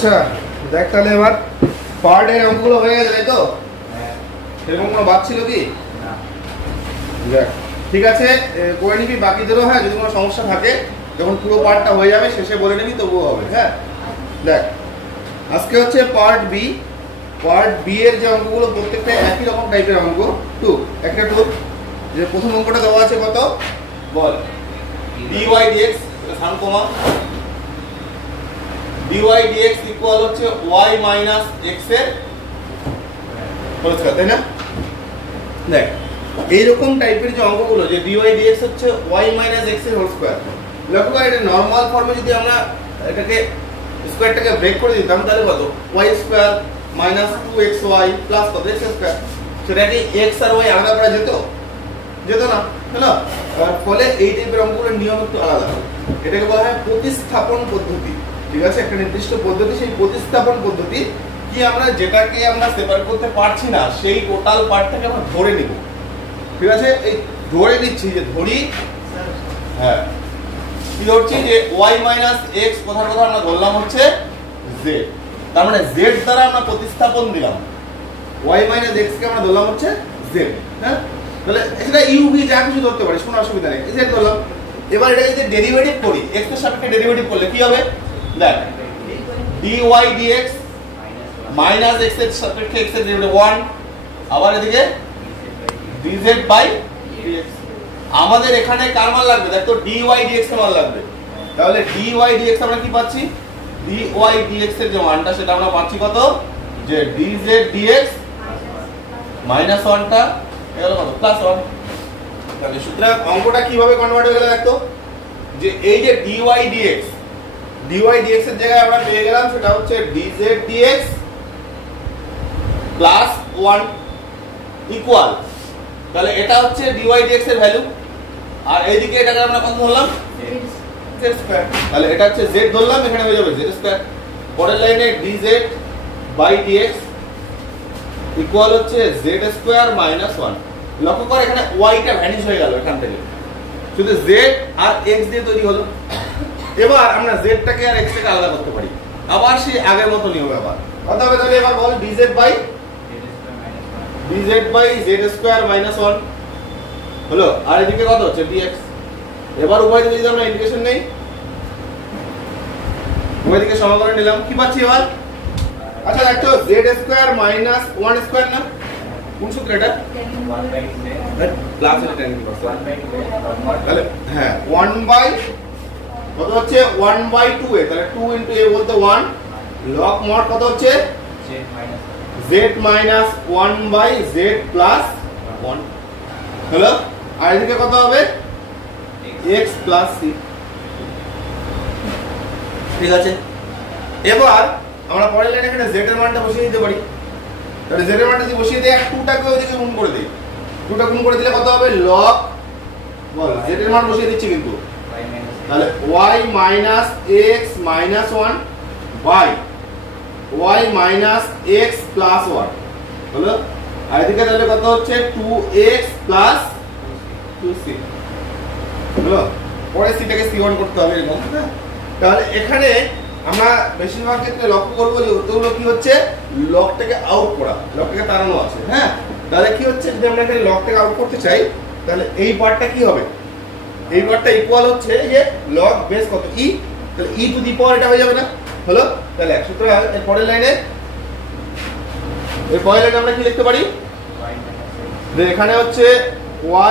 আচ্ছা দেখ তাহলে এবার পার ডে অঙ্কগুলো হয়ে গেছে তাই তো? এরকম কোনো বাদ ছিল কি? দেখ ঠিক আছে করে নিবি বাকিদেরও। হ্যাঁ যদি কোনো সমস্যা থাকে যখন পুরো পার্টটা হয়ে যাবে শেষে বলে নিবি তবুও হবে। হ্যাঁ দেখ আজকে হচ্ছে পার্ট বি। পার্ট বি এর যে অঙ্কগুলো প্রত্যেকটা একই রকম টাইপের অঙ্ক। টু একটা টু যে প্রথম অঙ্কটা দেওয়া আছে কত বল, dy dx সান কমা dy dx ইকুয়াল হচ্ছে y মাইনাস x এর হোল স্কয়ার, তাই না? দেখ এইরকম টাইপের যে অঙ্কগুলো যে dy dx হচ্ছে y মাইনাস x এর হোল স্কয়ার, লক্ষ্য করে এটা নরমাল ফর্মে যদি আমরা এটাকে স্কয়ারটাকে ব্রেক করে দিতাম তাহলে কত y square minus 2xy plus কত x স্কয়ার, সেটা কি x আর y আলাদা করা যেত? যেত না, হ্যাঁ। আর ফলে এই টাইপের অঙ্কগুলোর নিয়ম একটু আলাদা। এটাকে বলা হয় প্রতিস্থাপন পদ্ধতি। ঠিক আছে, একটা নির্দিষ্ট পদ্ধতি, সেই প্রতিস্থাপন পদ্ধতি কি আমরা যেটাকে আমরা সেপারেট করতে পারছি না সেই টোটাল পার্টটাকে আমরা ধরে নিব। ঠিক আছে, এই ধরে নিচ্ছি যে ধরি, হ্যাঁ কি ধরছি যে y মাইনাস x কোথার কথা আমরা ধরলাম হচ্ছে z, তার মানে z দ্বারা আমরা প্রতিস্থাপন দিলাম, y মাইনাস x কে আমরা ধরলাম হচ্ছে z। হ্যাঁ তাহলে এটা u v যা কিছু ধরতে পারি, কোনো অসুবিধা নেই, z ধরলাম। এবার এটা যদি ডেরিভেটিভ করি x এর সাপেক্ষে ডেরিভেটিভ করলে কি হবে দেখ, dy dx মাইনাস x এর সাপেক্ষে x এর ডেরিভেটিভ 1, আবার এদিকে dz বাই dx। আমাদের এখানে কার মান লাগবে দেখ তো, dy dx এর মান লাগবে। তাহলে dy dx আমরা কি পাচ্ছি, dy dx এর যে মানটা সেটা আমরা পাচ্ছি কত, যে dz dx মাইনাস 1 টা এগুলো কত প্লাস 1। তাহলে সুতরাং অঙ্কটা কিভাবে কনভার্ট হয়ে গেল দেখো, যে এই যে dy dx এর জায়গায় আমরা পেয়ে গেলাম সেটা হচ্ছে dz dx প্লাস 1 ইকুয়াল, তাহলে এটা হচ্ছে dy dx এর ভ্যালু, আর এইদিকে এটাকে আমরা কত ধরলাম z স্কয়ার, তাহলে এটা হচ্ছে z ধরলাম, এখানে হয়ে যাবে z স্কয়ার। পরের লাইনে dz বাই dx ইকুয়াল হচ্ছে z স্কয়ার মাইনাস 1। লক্ষ্য করে এখানে y টা ভ্যানিশ হয়ে গেল এখান থেকে, শুধু z আর x দিয়ে তৈরি হলো। এবার আমরা z টাকে আর x টাকে আলাদা করতে পারি, আবার সেই আগের মতো নিয়ম আবার কত হবে, তাহলে এবার বল dz by z square minus 1 হলো, আর এদিকে কত হচ্ছে dx। এবার উভয় দিকে যদি আমরা ইন্টিগ্রেশন নেই, উভয় দিকে সমাকলন নিলাম, কি পাচ্ছি এবার? আচ্ছা দেখো z স্কয়ার মাইনাস 1 স্কয়ার না, কোন সূত্র এটা? প্লাস এটা নিতে পারছো তাহলে, হ্যাঁ 1 বাই কত হচ্ছে 1 বাই 2a, তাহলে 2 ইনটু a বলতে 1 লগ মড কত হচ্ছে z minus 1 by z plus 1 হলো, আর এদিকে কত হবে x প্লাস c। ঠিক আছে, এবার আমরা পরের লাইনে এখানে z এর মানটা বসিয়ে দিতে পারি। তাহলে z এর মানটা যদি বসিয়ে দেই, 2 টাকে ওইদিকে গুণ করে দেই, 2 টা গুণ করে দিলে কত হবে log, বল z এর মান বসিয়ে দিচ্ছি কিন্তু, তাহলে y minus x minus 1 by y minus x plus 1 হলো, আর এদিকে তাহলে কত হচ্ছে 2x প্লাস 2c হলো। পরে c টাকে c1 করতে হবে এরকম। তাহলে এখানে আমরা বেশিরভাগ ক্ষেত্রে লক্ষ্য করব যে উত্তরগুলো কি হচ্ছে লগটাকে আউট করা, লগটাকে তাড়ানো আছে। হ্যাঁ তাহলে কি হচ্ছে, যদি আমরা এখানে লগটাকে আউট করতে চাই তাহলে এই পার্টটা কি হবে, এই পার্টটা ইকুয়াল হচ্ছে যে লগ বেস কত e, তাহলে e টু দি পাওয়ার এটা হয়ে যাবে না হলো। তাহলে সুতরাং এর পরের লাইনে আমরা কি লিখতে পারি, যে এখানে হচ্ছে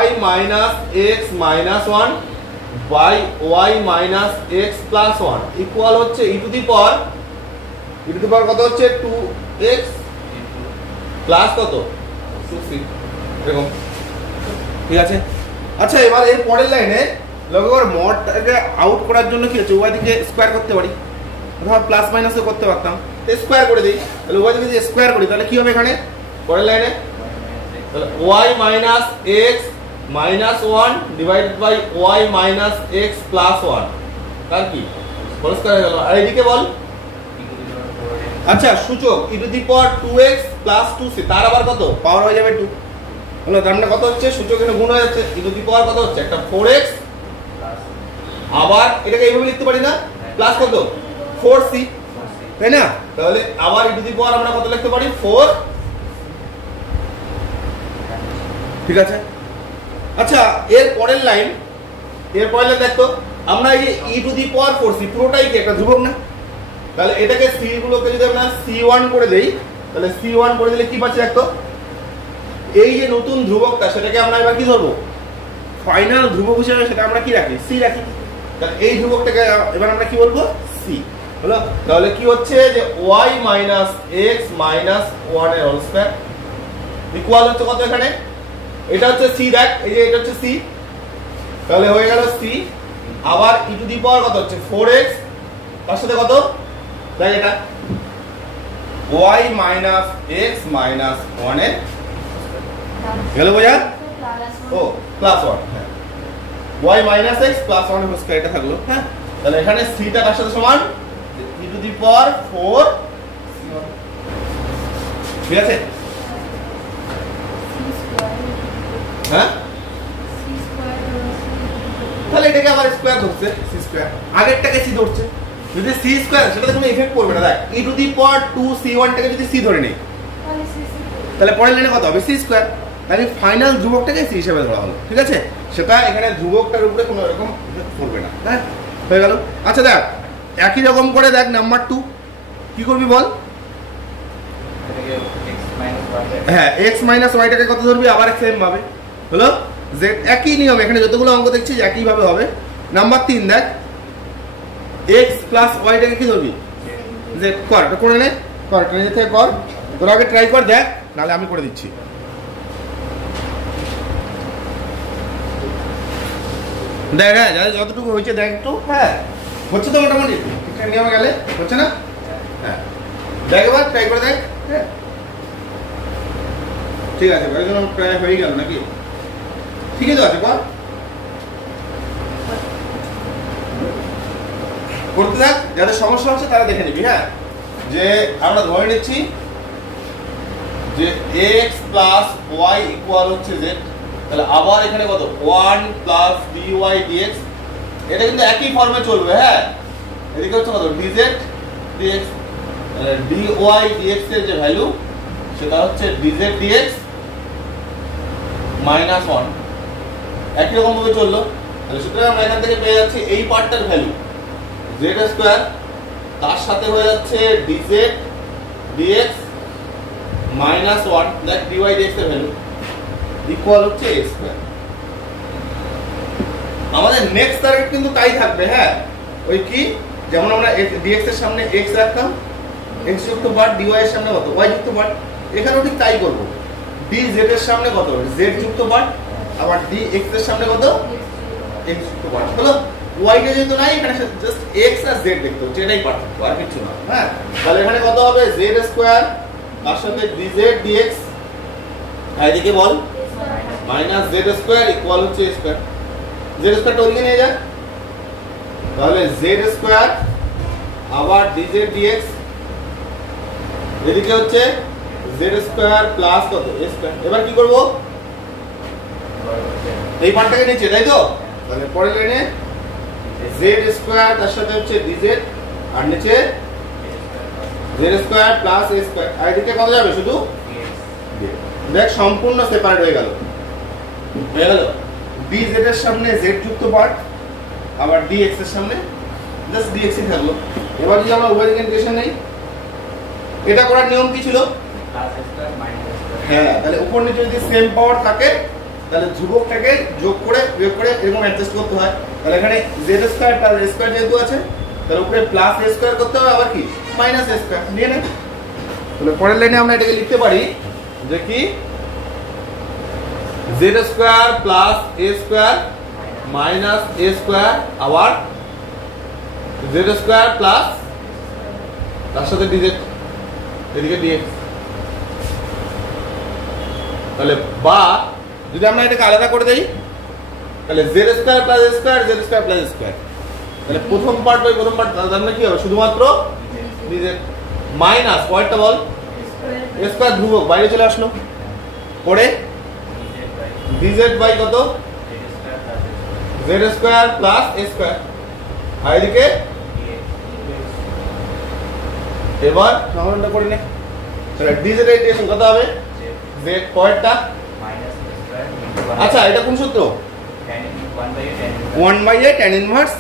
y minus x minus 1 by y minus x plus 1 equal হচ্ছে e টু দি পাওয়ার কত হচ্ছে 2x প্লাস কত 2c এরকম। ঠিক আছে, আচ্ছা এবার এর পরের লাইনে লক্ষ্য করে মডটাকে আউট করার জন্য কি হচ্ছে, উভয় দিকে স্কয়ার করতে পারি, অথবা প্লাস মাইনাসও করতে পারতাম, স্কয়ার করে দিই। তাহলে উভয় দিকে যদি স্কয়ার করি তাহলে কি হবে এখানে পরের লাইনে, তাহলে y minus x minus 1 divided by y minus x plus 1, তার কি হোল স্কয়ার হয়ে গেল। আর এদিকে বল, আচ্ছা সূচক e to the power 2x plus 2c, তার আবার কত পাওয়ার হয়ে যাবে 2 হলো, তার মানে কত হচ্ছে সূচক এখানে গুণ হয়ে যাচ্ছে, e টু দি পাওয়ার কত হচ্ছে একটা 4x, আবার এটাকে এইভাবে লিখতে পারি না প্লাস কত 4c তাই না? তাহলে আবার e টু দি পাওয়ার আমরা কত লিখতে পারি 4, ঠিক আছে। আচ্ছা এর পরের লাইন দেখো, আমরা এই e to the power 4c পুরোটাই কি একটা ধ্রুবক না? তাহলে এটাকে c গুলোকে যদি আমরা c1 করে দেই, তাহলে c1 করে দিলে কি পাচ্ছি দেখো, এই যে নতুন ধ্রুবকটা সেটাকে আমরা এবার কি ধরবো, ফাইনাল ধ্রুবক হিসেবে সেটা আমরা কি রাখি, c রাখি। তাহলে এই ধ্রুবকটাকে এবার আমরা কি বলবো, c হলো। তাহলে কি হচ্ছে যে y মাইনাস x মাইনাস 1 এর হোল স্কয়ার ইকুয়াল হচ্ছে কত, এখানে এটা হচ্ছে c, দেখ এই যে এটা হচ্ছে c, তাহলে হয়ে গেল c, আবার e টু দি পাওয়ার কত হচ্ছে 4x, তার সাথে কত দেখ এটা y মাইনাস x মাইনাস 1 এর গেল বোঝা, ও প্লাস 1, হ্যাঁ y মাইনাস x প্লাস 1 এর হোল স্কয়ার এটা থাকলো, হ্যাঁ। তাহলে এখানে c টা কার সাথে সমান, e টু দি পাওয়ার 4, ঠিক আছে, হ্যাঁ। তাহলে এটাকে আবার স্কয়ার ধরছে, c স্কয়ার, আগেরটাকে c ধরছে, যদি c স্কয়ার সেটাতে কোনো ইফেক্ট পড়বে না। দেখ e to the power 2c1 টাকে যদি c ধরে নেই তাহলে পরের লাইনে কত হবে, c স্কয়ার, তাহলে ফাইনাল ধ্রুবকটাকে c হিসেবে ধরা হলো, ঠিক আছে। সেটা এখানে ধ্রুবকটার উপরে কোনো রকম ইফেক্ট পড়বে না, হ্যাঁ হয়ে গেল। আচ্ছা দেখ একই রকম করে দেখ নাম্বার 2 কি করবি বল, হ্যাঁ x মাইনাস y টাকে কত ধরবি, আবার সেম ভাবে হলো, z একই নিয়ম, এখানে যতগুলো অঙ্ক দেখছি একই ভাবে হবে। নাম্বার 3 দেখ x প্লাস y টাকে কি ধরবি, z, কর এটা করে নে, কর এটা নিজে থেকে কর, তোর আগে ট্রাই কর দেখ, নাহলে আমি করে দিচ্ছি। দেখ হ্যাঁ যতটুকু হয়েছে দেখ একটু, হ্যাঁ হচ্ছে তো মোটামুটি ঠিকঠাক নিয়মে গেলে, হচ্ছে না, হ্যাঁ দেখ এবার ট্রাই করে দেখ, হ্যাঁ ঠিক আছে, প্রায় হয়ে গেল নাকি, ঠিকই তো আছে, কর করতে থাক, যাদের সমস্যা হচ্ছে তারা দেখে নিবি, হ্যাঁ। যে আমরা ধরে নিচ্ছি যে x প্লাস y ইকুয়াল হচ্ছে z, তাহলে আবার এখানে কত 1 প্লাস dy dx, এটা কিন্তু একই ফর্মে চলবে, হ্যাঁ। এদিকে হচ্ছে কত dz dx, dy dx এর যে ভ্যালু সেটা হচ্ছে dz dx মাইনাস 1, একই রকম ভাবে চললো। তাহলে সুতরাং আমরা এখান থেকে পেয়ে যাচ্ছি এই পার্টটার ভ্যালু z স্কয়ার, তার সাথে হয়ে যাচ্ছে dz dx মাইনাস 1, দেখ dy dx এর ভ্যালু ইকুয়াল হচ্ছে a স্কয়ার। আমাদের নেক্সট টার্গেট কিন্তু তাই থাকবে, হ্যাঁ ওই কি, যেমন আমরা dx এর সামনে x রাখতাম, x যুক্ত পার্ট, dy এর সামনে কত y যুক্ত পার্ট, এখানেও ঠিক তাই করব, dz এর সামনে কত z যুক্ত পার্ট, আবার dx এর সামনে কত x যুক্ত পার্ট, হলো। y টা যেহেতু নাই এখানে জাস্ট x আর z দেখতে হচ্ছে, এটাই পার্থক্য আর কিছু না, হ্যাঁ। তাহলে এখানে কত হবে z স্কয়ার, তার সাথে dz dx, আর এদিকে বল মাইনাস z স্কয়ার ইকুয়াল হচ্ছে a স্কয়ার, z স্কয়ারটা ওদিকে নিয়ে যা, তাহলে z স্কয়ার আবার dz dx, এদিকে হচ্ছে z স্কয়ার প্লাস কত a স্কয়ার। এবার কি করব, এই পার্টটাকে নিচে, তাই তো, তাহলে পরের লাইনে z স্কয়ার তার সাথে হচ্ছে dz, আর নিচে z square plus a square, আর এদিকে কত যাবে শুধু দেখ সম্পূর্ণ সেপারেট হয়ে গেল, dz এর সামনে z যুক্ত পার্ট, আবার dx এর সামনে জাস্ট dx ই থাকলো। এবার যদি আমরা উভয় দিকে ইন্টিগ্রেশন নেই, এটা করার নিয়ম কি ছিল, হ্যাঁ তাহলে উপর নিচে যদি সেম পাওয়ার থাকে তাহলে ধ্রুবকটাকে যোগ করে বিয়োগ করে এরকম অ্যাডজাস্ট করতে হয়। তাহলে এখানে z square plus a square যেহেতু আছে, তাহলে উপরে প্লাস a স্কয়ার করতে হবে, আবার কি মাইনাস a স্কয়ার নিয়ে নে। তাহলে পরের লাইনে আমরা এটাকে লিখতে পারি যে কি z square plus a square minus a square, আবার z স্কয়ার প্লাস তার সাথে dz, এদিকে dx। তাহলে বা যদি আমরা এটাকে আলাদা করে দেই তাহলে z square plus a square, z square plus a square, তাহলে প্রথম পার্ট বাই প্রথম পার্ট, তাহলে কি হবে শুধুমাত্র dz মাইনাস পরেরটা বল a স্কয়ার ধ্রুবক বাইরে চলে আসলো, পরে dz বাই কত z square plus a square, আর এদিকে এবার সমাধানটা করে নে। তাহলে dz এর ডেরিভেটিভ কত হবে? z পরেরটা আচ্ছা এটা কোন সূত্র? 1/a tan ইনভার্স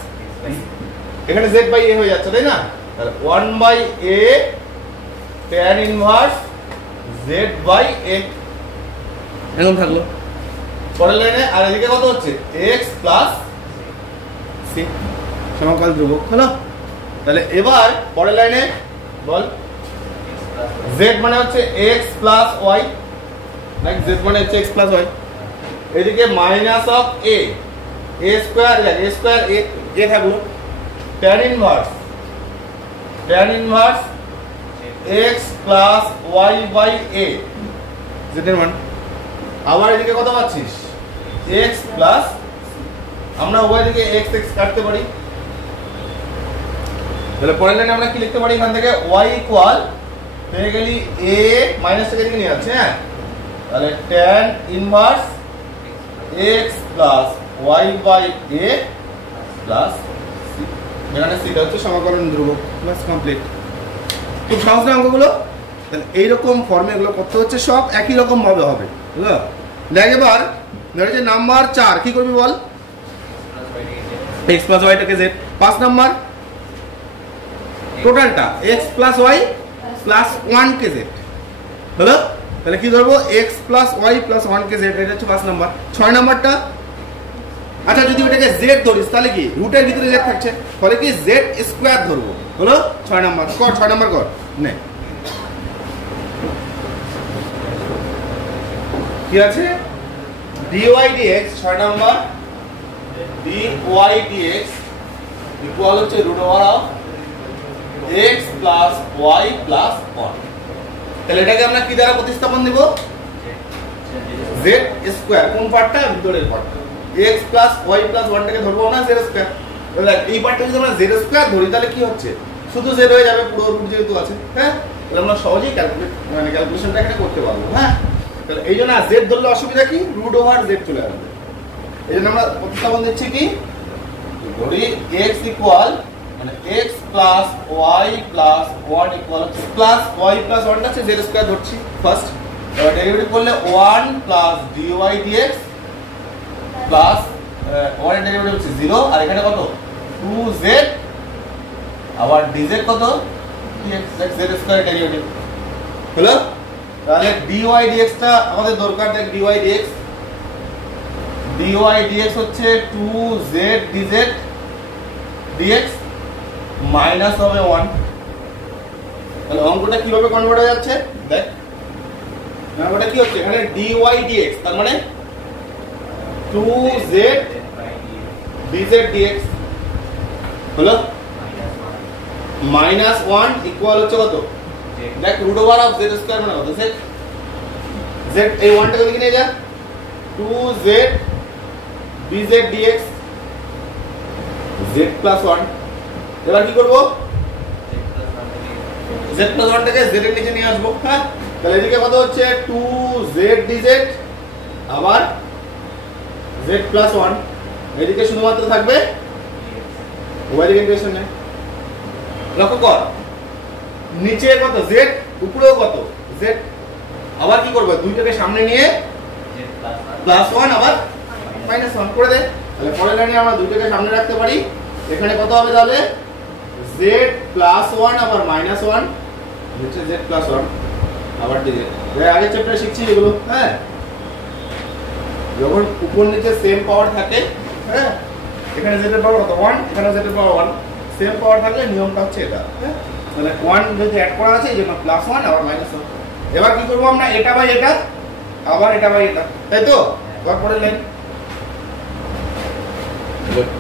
এখানে z বাই a হয়ে যাচ্ছে তাই না? তাহলে 1/a tan inverse z by a এরকম থাকলো। পরের লাইনে আর এদিকে কত হচ্ছে? x প্লাস c সমাকল ধ্রুবক হলো। তাহলে এবার পরের লাইনে বল z মানে হচ্ছে x plus y, like z মানে হচ্ছে x প্লাস y, এদিকে minus of a square a থাকলো tan inverse x plus y by a z এর মান। আবার এদিকে কত পাচ্ছিস? x প্লাস, আমরা উভয় দিকে x কাটতে পারি, তাহলে পরের লাইনে আমরা কি লিখতে পারি এখান থেকে? y ইকুয়াল পেয়ে গেলি a মাইনাস থেকে দিকে নিয়ে যাচ্ছে, হ্যাঁ, তাহলে tan inverse x plus y by a plus c, এখানে c টা হচ্ছে সমাকলন ধ্রুবক। Plus complete. খুব সহজ না অঙ্কগুলো? তাহলে এইরকম ফর্মে এগুলো করতে হচ্ছে, সব একই রকম ভাবে হবে, বুঝলো? দেখ এবার ধরে যে নাম্বার 4 কি করবি বল? x প্লাস y টাকে z। 5 নাম্বার টোটালটা x প্লাস y প্লাস 1 কে z হলো। তাহলে কি ধরবো? x প্লাস y প্লাস 1 কে z, এটা হচ্ছে 5 নাম্বার। 6 নাম্বারটা আচ্ছা যদি ওটাকে z ধরিস তাহলে কি রুটের ভিতরে z থাকছে, ফলে কি z স্কয়ার ধরবো হলো 6 নাম্বার। কর 6 নাম্বার কর নে। কি আছে? dy dx 6 number dy dx equal হচ্ছে root over of x plus y plus 1। তাহলে এটাকে আমরা কি দ্বারা প্রতিস্থাপন দেব? z square. কোন পার্টটা? ভিতরের পার্টটা। x প্লাস y প্লাস 1 টাকে ধরবো না z স্কয়ার। তাহলে এই পার্টটা যদি আমরা z স্কয়ার ধরি তাহলে কি হচ্ছে? শুধু z হয়ে যাবে, পুরো রুট যেহেতু আছে, হ্যাঁ, তাহলে আমরা সহজেই ক্যালকুলেশনটা এখানে করতে পারবো, হ্যাঁ। তাহলে এই জন্য z ধরলে অসুবিধা কি? রুট ওভার z চলে আসবে। এই জন্য আমরা প্রতিস্থাপন দিচ্ছি কি? ধরি x ইকুয়াল মানে x plus y plus 1 equal হচ্ছে প্লাস y প্লাস 1 টা হচ্ছে z স্কয়ার ধরছি ফার্স্ট। এবার ডেরিভেটিভ করলে 1 প্লাস dy dx প্লাস 1 এর ডেরিভেটিভ হচ্ছে 0, আর এখানে কত? 2z, আবার dz কত? dx z স্কয়ার ডেরিভেটিভ হলো। তাহলে dy dx টা আমাদের দরকার। দেখ dy dx হচ্ছে 2z dx মাইনাস হবে 1। তাহলে অঙ্কটা কিভাবে কনভার্ট হয়ে যাচ্ছে দেখ। অঙ্কটা কি হচ্ছে? এখানে dy dx তার মানে 2z dx হলো মাইনাস 1 ইকুয়াল হচ্ছে কত? দেখ root over of z square মানে কত? z এই 1 টাকে লিখে নিয়ে যা, 2z dx z প্লাস 1। এবার কি করব? z প্লাস 1 টাকে z এর নিচে নিয়ে আসবো, হ্যাঁ। তাহলে এদিকে কত হচ্ছে? 2z dz আবার z প্লাস 1, এদিকে শুধুমাত্র থাকবে y দিকে ইন্টিগ্রেশন নেই। লক্ষ্য কর নিচে কত z, উপরেও কত z। আবার কি করব? দুইটাকে সামনে নিয়ে প্লাস 1 আবার মাইনাস 1 করে দে। তাহলে পরের লাইনে আমরা দুইটাকে সামনে রাখতে পারি। এখানে কত হবে তাহলে? z প্লাস 1 আবার মাইনাস 1, নিচে z প্লাস 1 আবার dz। আগে চ্যাপ্টারে শিখছি এগুলো, হ্যাঁ। যখন উপর নিচে সেম পাওয়ার থাকে, হ্যাঁ, এখানে z এর পাওয়ার কত? 1, এখানে z এর পাওয়ার 1, সেম পাওয়ার থাকলে নিয়মটা হচ্ছে এটা, হ্যাঁ। তাহলে 1 যদি অ্যাড করা আছে এইজন্য প্লাস 1 আবার মাইনাস 1। এবার কি করব আমরা? এটা বাই এটা আবার এটা বাই এটা, তাই তো? এবার পরের লাইন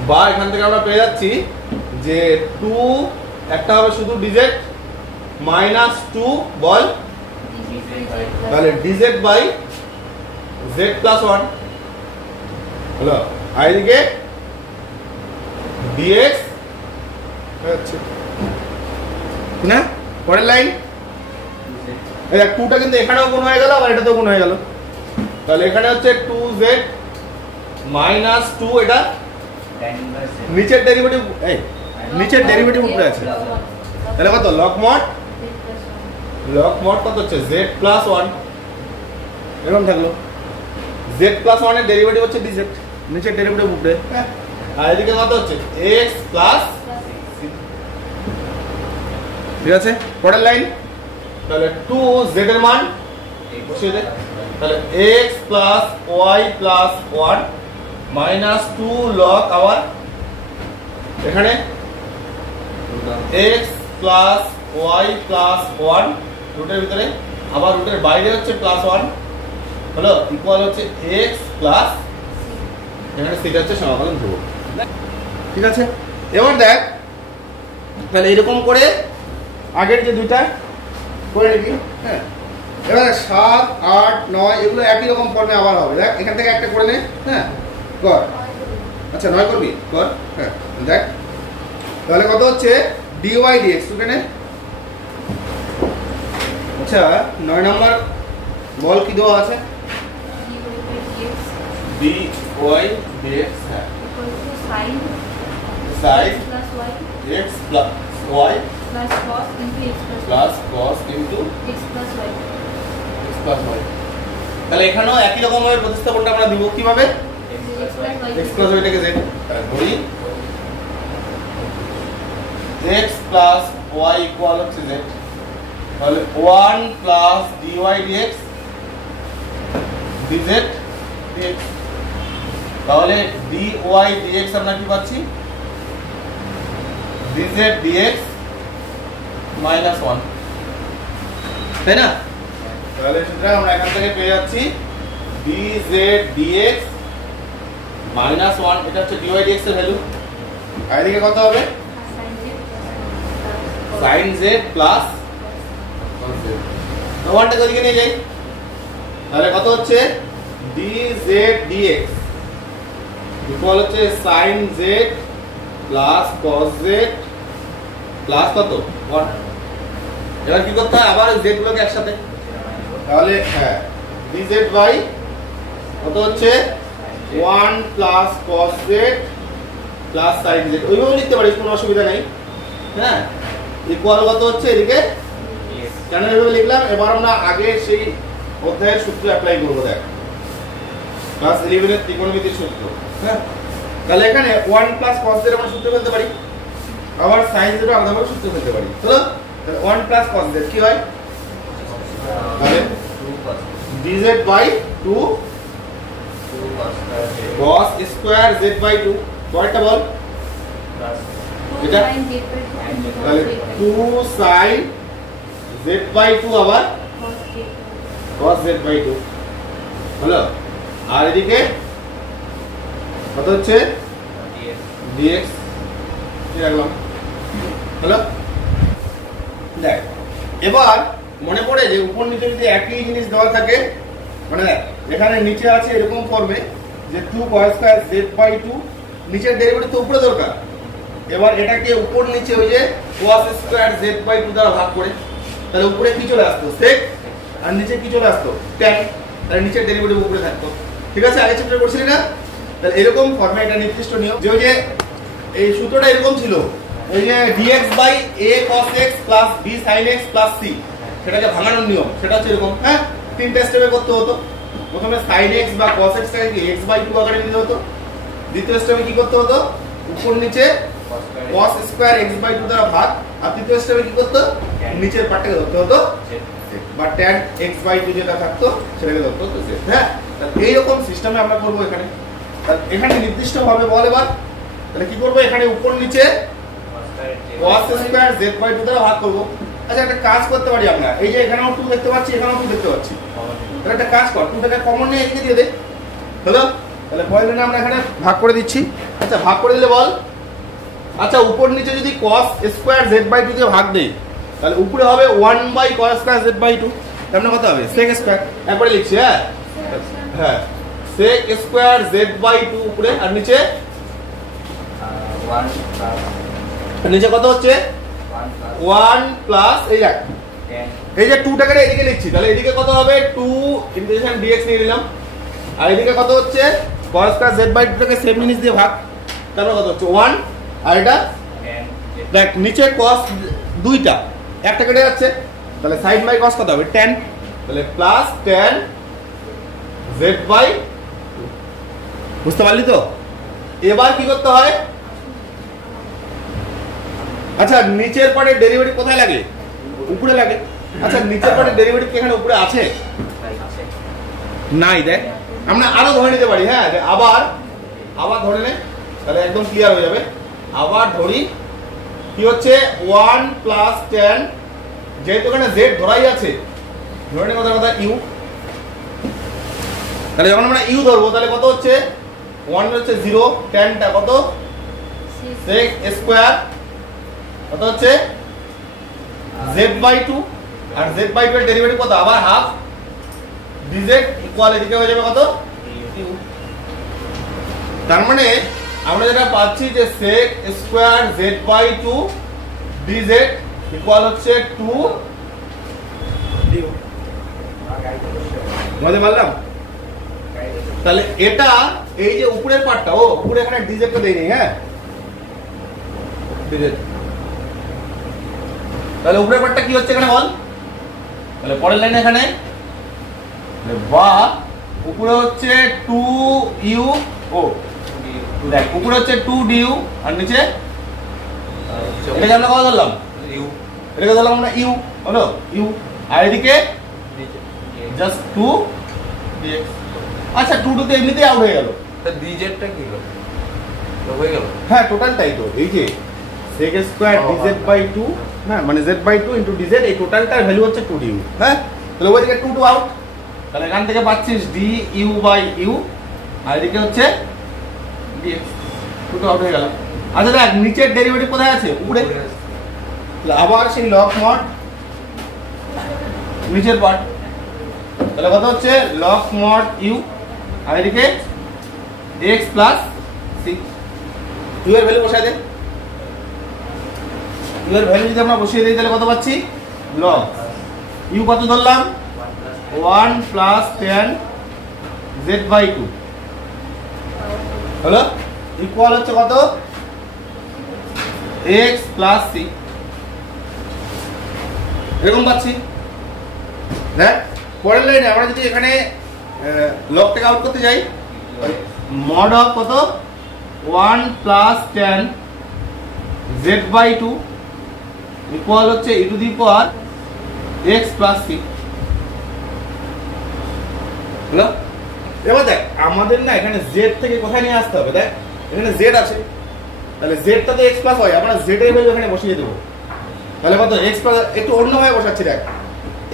বা এখান থেকে আমরা পেয়ে যাচ্ছি যে 2 একটা হবে শুধু dz মাইনাস 2 বল, তাহলে dz বাই z প্লাস 1 হলো। আর এদিকে dx হচ্ছে না। পরের লাইন এই 2টা কিন্তু এখানেও গুণ হয়ে গেল, আবার এটাতেও গুণ হয়ে গেল। তাহলে এখানে হচ্ছে 2z মাইনাস 2, এটা নিচের ডেরিভেটিভ, এই নিচের ডেরিভেটিভ উপরে আছে, তাহলে কত? লগ মড লগ মড কত হচ্ছে z প্লাস 1 এরকম থাকলো z প্লাস 1 এর ডেরিভেটিভ হচ্ছে dz নিচে ডেরিভেটিভ উপরে আর এদিকে কত হচ্ছে x প্লাস ঠিক আছে পরের লাইন তাহলে 2 z এর মান বসিয়ে দে তাহলে x plus y plus 1 minus 2 log আবার এখানে x প্লাস y প্লাস 1 রুটের ভিতরে আবার রুটের বাইরে হচ্ছে প্লাস 1 হলো ইকুয়াল হচ্ছে x প্লাস এখানে সেটা হচ্ছে সমাকলন ধ্রুবক ঠিক আছে এবার দেখ তাহলে এরকম করে আগের যে দুইটা করে নিবি হ্যাঁ এবার 7 8 9 এগুলো একই রকম ফর্মে আবার হবে দেখ এখান থেকে একটা করে নে হ্যাঁ কর আচ্ছা 9 করবি কর হ্যাঁ দেখ তাহলে কত হচ্ছে dy dx তুই কেন আচ্ছা 9 নাম্বার বল কি দেওয়া আছে dy dx হ্যাঁ sin x plus y plus cos into x plus y তাহলে এখানেও একই রকম ভাবে প্রতিস্থাপনটা আমরা দিব কিভাবে x plus y টাকে z ধরি x plus y equal হচ্ছে z তাহলে 1 plus dy dx dz dx তাহলে dy dx আমরা কি পাচ্ছি dz dx minus 1 তাই না তাহলে সেটা আমরা এখান থেকে পেয়ে যাচ্ছি dz dx minus 1 এটা হচ্ছে dy dx এর ভ্যালু আর এদিকে কত হবে sin z plus cos z তো 1 টাকে ওদিকে নিয়ে যাই তাহলে কত হচ্ছে dz dx ইকুয়াল হচ্ছে sin z plus cos z plus কত 1 এবার কি করতে হয় আবার z গুলোকে একসাথে তাহলে হ্যাঁ dz বাই কত হচ্ছে 1 plus cos z plus sin z ওইভাবে লিখতে পারিস কোনো অসুবিধা নেই হ্যাঁ ইকুয়াল কত হচ্ছে এদিকে কেন এভাবে লিখলাম এবার আমরা আগে সেই অধ্যায়ের সূত্র অ্যাপ্লাই করব দেখ ক্লাস 11 এর ত্রিকোণমিতির সূত্র হ্যাঁ তাহলে এখানে 1 প্লাস cos z এর আমরা সূত্র ফেলতে পারি আবার sin z এর আলাদাভাবে সূত্র ফেলতে পারি চলো তাহলে 1 প্লাস cos z কি হয় তাহলে dz by 2 cos square z by 2 পরেরটা বল এটা তাহলে 2 sin z বাই 2 আবার cos z বাই 2 হলো আর এদিকে কত হচ্ছে dx কি রাখলাম হলো দেখ এবার মনে পড়ে যে উপর নিচে যদি একই জিনিস দেওয়া থাকে মানে এখানে নিচে আছে এরকম ফর্মে যে 2 cos স্কয়ার z বাই 2 নিচের ডেরিভেটিভ তো উপরে দরকার এবার এটাকে উপর নিচে ওই যে cos স্কয়ার z বাই 2 দ্বারা ভাগ করে তাহলে উপরে কি চলে আসতো sec আর নিচে কি চলে আসতো tan তাহলে নিচের ডেরিভেটিভ উপরে থাকতো ঠিক আছে আগে চ্যাপ্টারে পড়ছিলি না তাহলে এরকম ফর্মে এটা নির্দিষ্ট নিয়ম যে ওই যে এই সূত্রটা এরকম ছিল ওই যে dx by a cos x plus b sin x plus c সেটাকে ভাঙানোর নিয়ম সেটা হচ্ছে এরকম হ্যাঁ তিনটা স্টেপে করতে হতো প্রথমে sin x বা cos x টাকে x বাই 2 আকারে নিতে হতো দ্বিতীয় স্টেপে কি করতে হতো উপর নিচে cos স্কয়ার x বাই 2 দ্বারা ভাগ আর তৃতীয় স্টেপে কি করতে নিচের পার্টটাকে ধরতে হতো বা tan x বাই 2 যেটা থাকতো সেটাকে ধরতে হতো হ্যাঁ তাহলে এই রকম সিস্টেমে আমরা করব এখানে এখানে নির্দিষ্ট ভাবে বল এবার তাহলে কি করব এখানে উপর নিচে cos স্কয়ার z বাই 2 দ্বারা ভাগ করব আচ্ছা একটা কাজ করতে পারি আমরা এই যে এখানেও 2 দেখতে পাচ্ছি এখানেও 2 দেখতে পাচ্ছি তাহলে একটা কাজ কর 2 টাকে কমন নিয়ে এদিকে দিয়ে দে হলো তাহলে পয়েন্টটা আমরা এখানে ভাগ করে দিচ্ছি আচ্ছা ভাগ করে দিলে বল আচ্ছা উপর নিচে যদি cos স্কয়ার z বাই 2 দিয়ে ভাগ দেই তাহলে উপরে হবে 1 by cos square z by 2 তার মানে কত হবে sec স্কয়ার একবারে লিখছি হ্যাঁ হ্যাঁ sec স্কয়ার z বাই 2 উপরে আর নিচে 1 প্লাস নিচে কত হচ্ছে 1 প্লাস এই দেখ এই যে 2 টাকে এদিকে লিখছি তাহলে এদিকে কত হবে 2 ইন্টিগ্রেশন dx নিয়ে নিলাম আর এদিকে কত হচ্ছে cos স্কয়ার z বাই 2 টাকে সেম জিনিস দিয়ে ভাগ তারপর কত হচ্ছে 1 আর এটা দেখ নিচে cos দুইটা একটা কেটে যাচ্ছে তাহলে sin বাই cos কত হবে tan, তাহলে প্লাস tan z বাই, বুঝতে পারলি তো? এবার কি করতে হয়, আচ্ছা নিচের পার্টের ডেরিভেটিভ কোথায় লাগে, উপরে লাগে। আচ্ছা নিচের পার্টের ডেরিভেটিভ কি এখানে উপরে আছে? নাই। দেখ আমরা আরো ধরে নিতে পারি, হ্যাঁ আবার ধরে নে, তাহলে একদম ক্লিয়ার হয়ে যাবে। আবার ধরি কি হচ্ছে 1 প্লাস tan, যেহেতু এখানে z ধরাই আছে, ধরে নে কথা u, তাহলে যখন আমরা u ধরবো তাহলে কত হচ্ছে 1 হচ্ছে 0, tan টা কত sec স্কয়ার, কত হচ্ছে z/2, আর z/2 এর ডেরিভেটিভ কত, আবার হাফ dz ইকুয়াল এদিকে হয়ে যাবে কত u। তার মানে আমরা যেটা পাচ্ছি যে sec square z/2 dz equal হচ্ছে 2 du। বুঝতে পারলাম? তাহলে এটা এই যে উপরের পার্টটা, ও উপরে এখানে dz টা দেইনি, হ্যাঁ dz, তাহলে উপরের পার্টটা কি হচ্ছে এখানে বল, তাহলে পরের লাইনে এখানে বা উপরে হচ্ছে 2u, ও দেখ উপরে হচ্ছে 2 du, আর নিচে এটাকে আমরা কত ধরলাম u, এটাকে ধরলাম আমরা u, হলো u, আর এদিকে জাস্ট 2 dx। আচ্ছা 2 তে এমনিতেই আউট হয়ে গেল, তা dz টা কি হলো, তো হয়ে গেল, হ্যাঁ টোটালটাই তো এই যে sec স্কয়ার dz/2, হ্যাঁ মানে z/2 ইনটু dz, এই টোটালটার ভ্যালু হচ্ছে 2 du, হ্যাঁ তাহলে ওইদিকে 2 আউট, তাহলে এখান থেকে পাচ্ছিস du/u, আর এদিকে হচ্ছে dx, 2 আউট হয়ে গেল। আচ্ছা দেখ নিচের ডেরিভেটিভ কোথায় আছে, উপরে, তাহলে আবার সেই log mod নিচের পার্ট, তাহলে কত হচ্ছে log mod u, আর এদিকে x প্লাস c, u এর ভ্যালু বসাই দে, u এর ভ্যালু যদি আমরা বসিয়ে দিই তাহলে কত পাচ্ছি log u কত ধরলাম 1 প্লাস tan z/2, হলো ইকুয়াল হচ্ছে কত x প্লাস c, এরকম পাচ্ছি। দেখ পরের লাইনে আমরা যদি এখানে লগটাকে আউট করতে যাই, mod অফ কত 1 প্লাস tan z/2 ইকুয়াল হচ্ছে e to the power x plus c, হলো। এবার দেখ আমাদের না এখানে z থেকে কোথায় নিয়ে আসতে হবে, দেখ এখানে z আছে, তাহলে z টা তো x প্লাস হয়, আমরা z এর ভ্যালু এখানে বসিয়ে দেব, তাহলে কত x প্লাস, একটু অন্যভাবে বসাচ্ছি। দেখ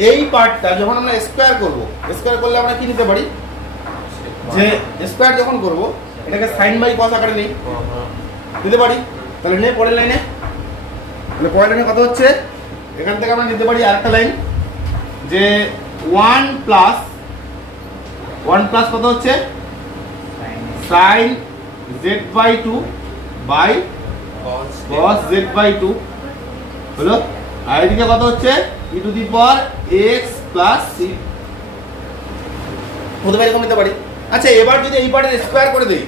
এই পার্টটা যখন আমরা স্কয়ার করব, স্কয়ার করলে আমরা কি নিতে পারি, যে স্কয়ার যখন করব এটাকে sin বাই cos আকারে নেই, দিতে পারি, তাহলে নে পরের লাইনে, তাহলে পরের লাইনে কত হচ্ছে, এখান থেকে আমরা নিতে পারি আরেকটা লাইন, যে 1 প্লাস কত হচ্ছে sin z/2 by cos z/2, হলো, আর এদিকে কত হচ্ছে e to the power x plus c, হতে পারে এরকম নিতে পারি। আচ্ছা এবার যদি এই পার্টের স্কয়ার করে দেই,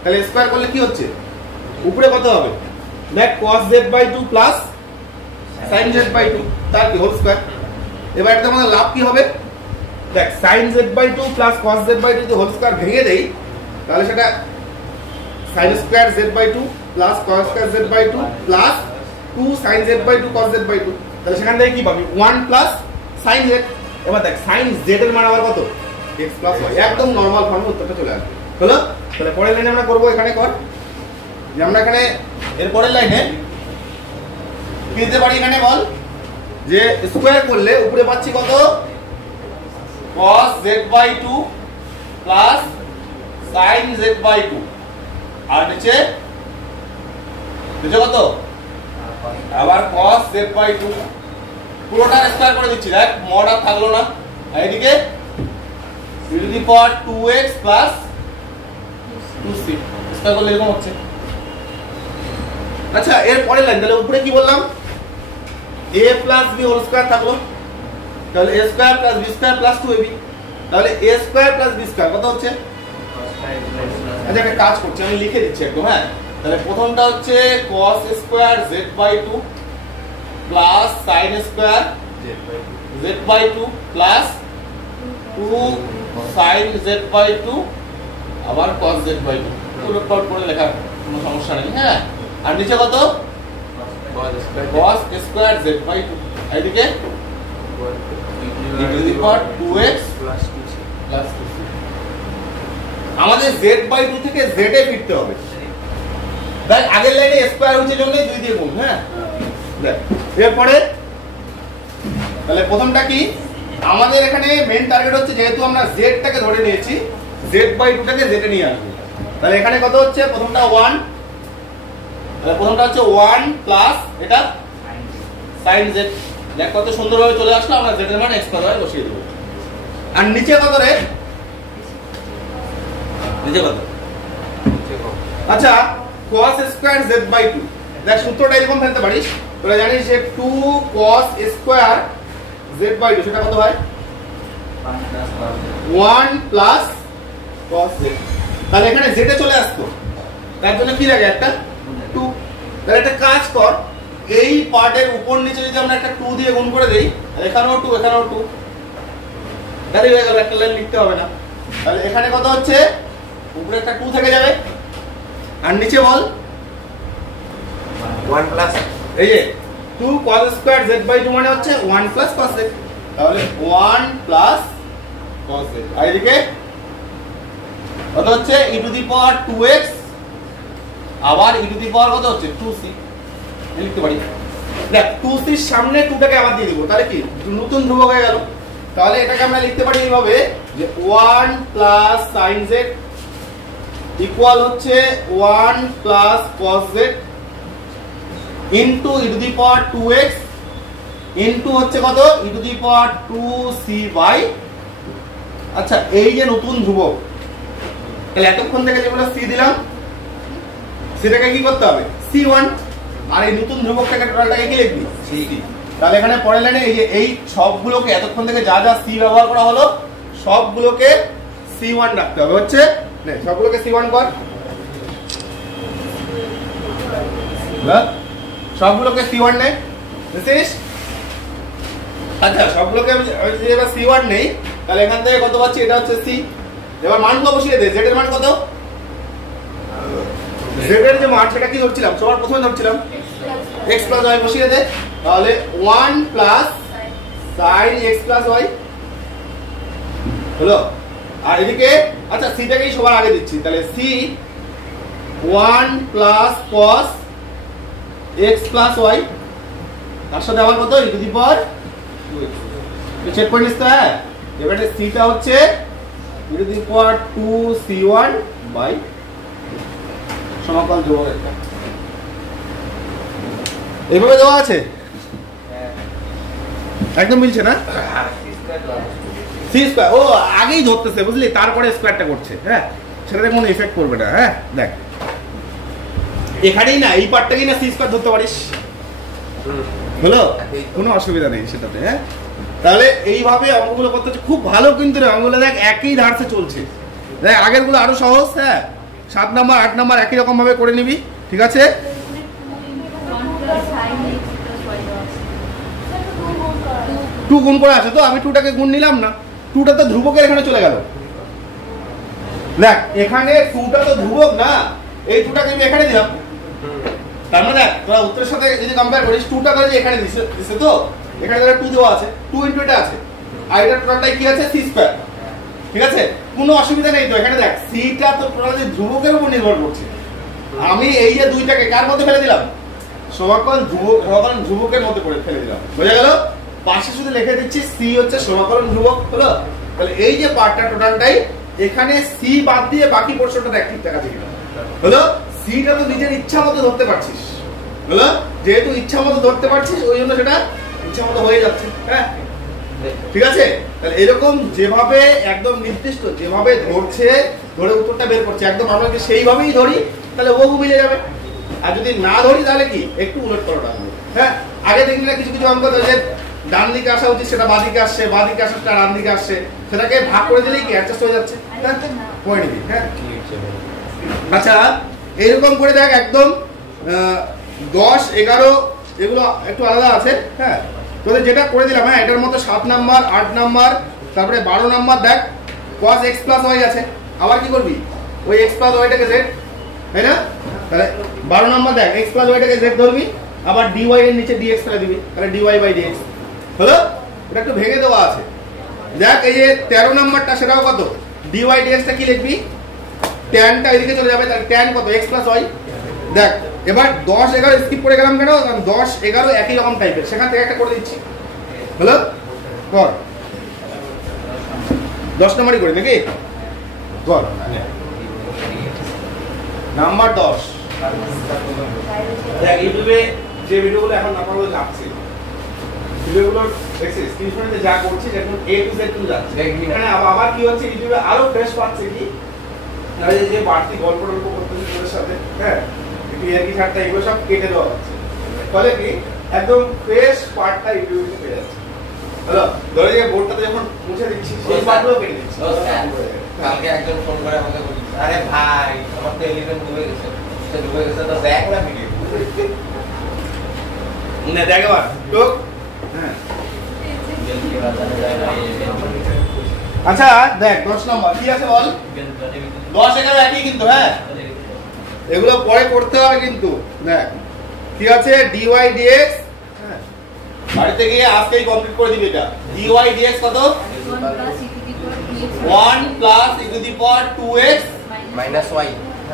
তাহলে স্কয়ার করলে কি হচ্ছে, উপরে কত হবে, দেখ cos z/2 plus sin z/2, তার কি হোল স্কয়ার। এবার এটা আমাদের লাভ কি হবে, দেখ sin z/2 plus cos z/2 যদি হোল স্কয়ার ভেঙে দেই, তাহলে সেটা sin square z/2 plus cos square z/2 plus 2 sin z/2 cos z/2, তাহলে সেখান থেকে কি পাবি 1 প্লাস sin z। এবার দেখ sin z এর মান আবার কত x প্লাস y, একদম নরমাল ফর্মে উত্তরটা চলে আসবে, হলো। তাহলে পরের লাইনে আমরা করব, এখানে কর যে আমরা এখানে এর পরের লাইনে কি দিতে পারি, এখানে বল যে স্কয়ার করলে উপরে পাচ্ছি কত cos z/2 plus sin z/2, আর নিচে কত আবার cos z/2, পুরোটা স্কয়ার করে দিচ্ছি, দেখ mod আর থাকলো না, আর এদিকে e to the power 2x plus 2c, square করলে এরকম হচ্ছে। আচ্ছা এর পরের লাইন, তাহলে উপরে কি বললাম a plus b whole square থাকলো, তাহলে a square plus b square plus 2ab, তাহলে a square plus b square কত হচ্ছে, আচ্ছা একটা কাজ করছি আমি লিখে দিচ্ছি একদম, হ্যাঁ তাহলে প্রথমটা হচ্ছে cos square z/2 plus sin square z/2 plus 2 sin z/2 আবার cos z/2 উলট পালট করে লেখা কোনো সমস্যা নেই। হ্যাঁ, আর নিচে কত cos স্কয়ার z/2 এইদিকে e⁻²x প্লাস 2c। আমাদের z/2 থেকে z এ ফিরতে হবে। দেখ আগের লাইনে স্কয়ার হচ্ছে জন্য 2 দিয়ে গুণ। হ্যাঁ, দেখ এরপরে তাহলে প্রথমটা কি, আমাদের এখানে মেইন টার্গেট হচ্ছে যেহেতু আমরা z টাকে ধরে নিয়েছি, z/2 টাকে z এ নিয়ে আসবো। তাহলে এখানে কত হচ্ছে, প্রথমটা 1, তাহলে প্রথমটা হচ্ছে 1 প্লাস এটা sin z। দেখ কত সুন্দরভাবে চলে আসলো, আমরা z এর মান x পদে বসিয়ে দেব। আর নিচে কত রে, নিচে কত, আচ্ছা cos স্কয়ার z/2। দেখ সূত্রটা এরকম ফেলতে পারিস, তোরা জানিস যে 2 cos স্কয়ার z/2 সেটা কত হয় 1 প্লাস cos z। তাহলে এখানে z এ চলে আসতো, তার জন্য কি লাগে একটা 2। তাহলে একটা কাজ কর, এই পার্টের উপর নিচে যদি আমরা একটা 2 দিয়ে গুণ করে দেই, এখানেও 2 এখানেও 2, তাহলে হয়ে গেল, একটা লাইন লিখতে হবে না। তাহলে এখানে কত হচ্ছে, উপরে একটা 2 থেকে যাবে, আর নিচে বল 1 প্লাস এই যে 2 cos স্কয়ার z/2 মানে হচ্ছে 1 প্লাস cos z। তাহলে 1 প্লাস cos z, আর এদিকে কত হচ্ছে e⁻²x আবার e⁻ কত হচ্ছে 2c লিখতে পারি। দেখ 2c এর সামনে 2 টাকে আবার দিয়ে দিব, তাহলে কি নতুন ধ্রুবক হয়ে গেল। তাহলে এটাকে আমরা লিখতে পারি এইভাবে যে 1 প্লাস sin z ইকুয়াল হচ্ছে 1 plus cos z into e⁻²x into হচ্ছে কত e⁻²c/, আচ্ছা এই যে নতুন ধ্রুবক, তাহলে এতক্ষণ থেকে যেগুলো c দিলাম সেটাকে কি করতে হবে c1, আর এই নতুন ধ্রুবকটাকে টোটালটাকে কি লিখবি c। তাহলে এখানে পরের লাইনে এই যে এই সবগুলোকে এতক্ষণ থেকে যা যা c ব্যবহার করা হলো সবগুলোকে c1 রাখতে হবে। হচ্ছে নে সবগুলোকে c1 কর, সবগুলোকে c1 নে, বুঝছিস? আচ্ছা সবগুলোকে আমি যদি এবার c1 নেই, তাহলে এখান থেকে কত পাচ্ছি, এটা হচ্ছে c। এবার মান কত বসিয়ে দে, z এর মান কত, z এর যে মান সেটা কি ধরছিলাম, সবার প্রথমে ধরছিলাম x প্লাস y বসিয়ে দে। তাহলে 1 plus sin x plus y হলো। আর এদিকে আচ্ছা c টাকেই সবার আগে দিচ্ছি, তাহলে c 1 plus cos x plus y, তার সাথে আবার কত e⁻²x চেক করে নিস তো। হ্যাঁ, এবারে c টা হচ্ছে e⁻²c1 বাই সমাকল যোগ একটা এইভাবে দেওয়া আছে, একদম মিলছে না, c স্কয়ার ও আগেই ধরতেছে বুঝলি, তারপরে স্কয়ারটা করছে। হ্যাঁ, সেটাতে কোনো এফেক্ট করবে না। হ্যাঁ দেখ এখানেই না এই পার্টটাকেই না c স্কয়ার ধরতে পারিস, হলো কোনো অসুবিধা নেই সেটাতে। হ্যাঁ, তাহলে এইভাবে অঙ্কগুলো করতে হচ্ছে খুব ভালো, কিন্তু অঙ্কগুলো দেখ একই ধারসে চলছে। দেখ আগের গুলো আরো সহজ। হ্যাঁ, 7 নাম্বার 8 নাম্বার একই রকম ভাবে করে নিবি, ঠিক আছে? 2 গুণ করে আছে তো, আমি 2টাকে গুণ নিলাম না, 2টা তো ধ্রুবকের এখানে চলে গেল। দেখ এখানে 2টা তো ধ্রুবক না, এই 2টাকে আমি এখানে দিলাম, তার মানে দেখ তোরা উত্তরের সাথে যদি কম্পেয়ার করিস 2টা করে যে এখানে দিছে তো, এখানে যারা 2 দেওয়া আছে 2 ইনটু এটা আছে, আর এটা টোটালটাই কি আছে c স্কয়ার, ঠিক আছে? কোনো অসুবিধা নেই তো। এখানে দেখ c টা তো টোটালি ধ্রুবকের উপর নির্ভর করছে, আমি এই যে 2টাকে কার মধ্যে ফেলে দিলাম, সমাকলন ধ্রুবকের মধ্যে করে ফেলে দিলাম, বোঝা গেল? পাশে শুধু লিখে দিচ্ছি c হচ্ছে সমাকলন ধ্রুবক, হলো? তাহলে এই যে পার্টটা টোটালটাই এখানে c বাদ দিয়ে বাকি পোরশনটা দেখ ঠিকঠাক আছে কিনা, হলো? c টা তো নিজের ইচ্ছা মতো ধরতে পারছিস, হলো? যেহেতু ইচ্ছা মতো ধরতে পারছিস ওই জন্য সেটা ইচ্ছা মতো হয়ে যাচ্ছে। হ্যাঁ, ঠিক আছে? তাহলে এরকম যেভাবে একদম নির্দিষ্ট যেভাবে ধরছে, ধরে উত্তরটা বের করছে, একদম আমরা যদি সেইভাবেই ধরি তাহলে ও মিলে যাবে, আর যদি না ধরি তাহলে কি একটু উলট পালট আসবে। হ্যাঁ, আগে দেখলি না কিছু কিছু অঙ্ক যে ডান দিকে আসা উচিত সেটা বাঁ দিকে আসছে, বাঁ দিকে আসাটা ডান দিকে আসছে, সেটাকে ভাগ করে দিলেই কি অ্যাডজাস্ট হয়ে যাচ্ছে। হয়ে নিবি। হ্যাঁ, আচ্ছা এরকম করে দেখ একদম 10, 11 এগুলো একটু আলাদা আছে। হ্যাঁ, তোদের যেটা করে দিলাম, হ্যাঁ এটার মতো 7 নাম্বার 8 নাম্বার তারপরে 12 নাম্বার দেখ cos x + y আছে, আবার কি করবি ওই x + y টাকে z, তাই না? তাহলে 12 নাম্বার দেখ x + y টাকে z ধরবি, আবার dy এর নিচে dx ফেলে দিবি, তাহলে dy/dx হলো। এটা একটু ভেঙে দেওয়া আছে। দেখ এই যে 13 নাম্বারটা সেটাও কত, dy/dx টা কি লিখবি, tan টা এদিকে চলে যাবে, তাহলে tan কত x + y। দেখ এবার 10 11 স্কিপ করে গেলাম কেন, কারণ 10 11 একই রকম টাইপের, সেখান থেকে একটা করে দিচ্ছি হলো। কর 10 নাম্বারই করে নাকি, কর নাম্বার 10। দেখ ইউটিউবে যে ভিডিওগুলো এখন আপনারা যাচ্ছে, ভিডিওগুলোর দেখছিস স্ক্রিনশটে যা করছি এখন A to Z টু যাচ্ছে, এখানে আবার কি হচ্ছে ইউটিউবে আরো ফ্রেশ পাচ্ছে কি, তাহলে যে বাড়তি গল্প টল্প করতেছে তোদের সাথে, হ্যাঁ একটু ইয়ার্কি ঠাট্টা এগুলো সব কেটে দেওয়া হচ্ছে, ফলে কি একদম ফ্রেশ পার্টটা ইউটিউবে পেয়ে যাচ্ছে। হ্যালো, ধরে যে বোর্ডটাতে যখন মুছে দিচ্ছি সেই পার্টগুলো কেটে দিচ্ছি। কালকে একজন ফোন করে আমাকে বলছে, আরে ভাই আমার তো 11 ডুবে গেছে, তো ডুবে গেছে তো দেখ না ভিডিও না দেখ এবার তো, হ্যাঁ আচ্ছা দেখ 10 নাম্বার কি আছে বল, 10 11 একই কিন্তু, হ্যাঁ এগুলো পরে করতে হবে কিন্তু। দেখ কি আছে dy/dx, হ্যাঁ বাড়িতে গিয়ে আজকেই কমপ্লিট করে দিবি এটা। dy/dx কত, 1 + e⁻²x - y।